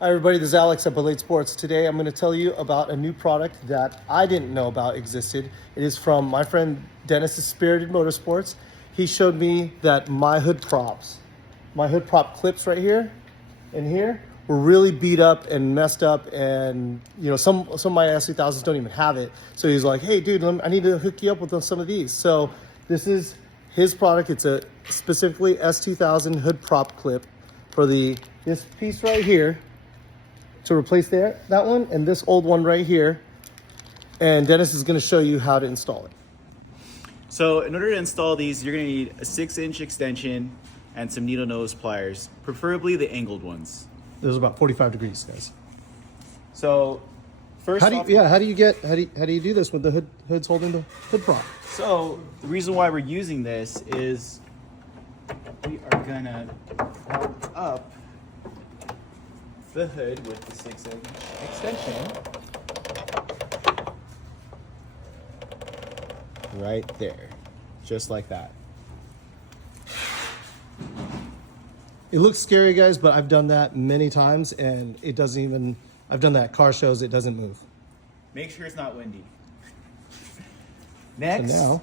Hi everybody, this is Alex at motorsports. Today I'm going to tell you about a new product that I didn't know about existed. It is from my friend Dennis's Spirited Motorsports. He showed me that my hood prop clips right here and here were really beat up and messed up, and you know some of my S2000s don't even have it. So he's like, "Hey dude, I need to hook you up with some of these." So this is his product. It's a specifically S2000 hood prop clip for this piece right here, to replace that one and this old one right here. And Dennis is going to show you how to install it. So in order to install these, you're going to need a 6-inch extension and some needle nose pliers, preferably the angled ones. There's about 45 degrees, guys. So first how do you do this with the hood's holding the hood prop? So the reason why we're using this is we are going to hold up the hood with the 6-inch extension right there, just like that. It looks scary, guys, but I've done that many times and it doesn't even, I've done that at car shows, it doesn't move. Make sure it's not windy. Next, so now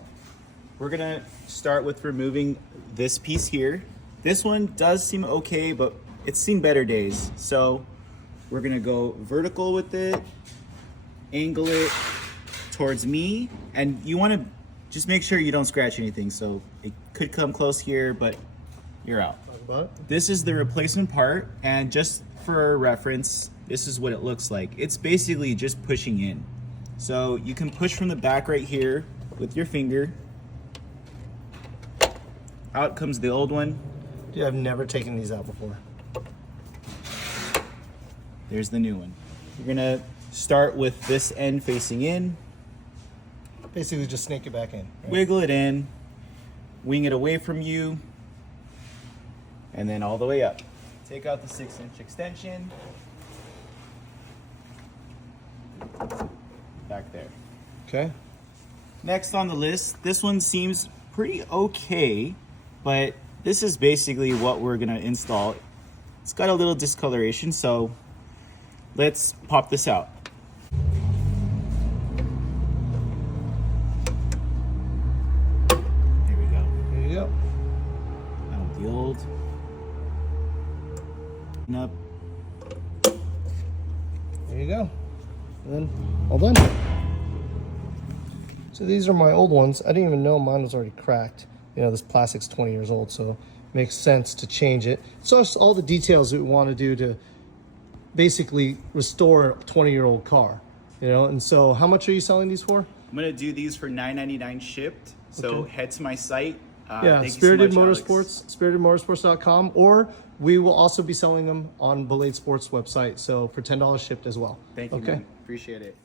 we're gonna start with removing this piece here. This one does seem okay, but it's seen better days. So we're gonna go vertical with it, angle it towards me, and you wanna just make sure you don't scratch anything. So it could come close here, but you're out. This is the replacement part, and just for reference, this is what it looks like. It's basically just pushing in. So you can push from the back right here with your finger. Out comes the old one. Yeah, I've never taken these out before. There's the new one. You're gonna start with this end facing in. Basically just snake it back in. Right? Wiggle it in, wing it away from you, and then all the way up. Take out the 6-inch extension. Back there. Okay. Next on the list, this one seems pretty okay, but this is basically what we're gonna install. It's got a little discoloration, so let's pop this out. There we go. There you go. Out with the old. And up. There you go. And then all done. So these are my old ones. I didn't even know mine was already cracked. You know, this plastic's 20 years old, so it makes sense to change it. So it's all the details that we want to do to basically restore a 20-year-old car. You know, and so how much are you selling these for? I'm gonna do these for $9.99 shipped. So Okay. head to my site. Yeah, thank Spirited you so much, Motorsports, spiritedmotorsports.com, or we will also be selling them on Blade Sports website. So for $10 shipped as well. Thank you, okay. man. Appreciate it.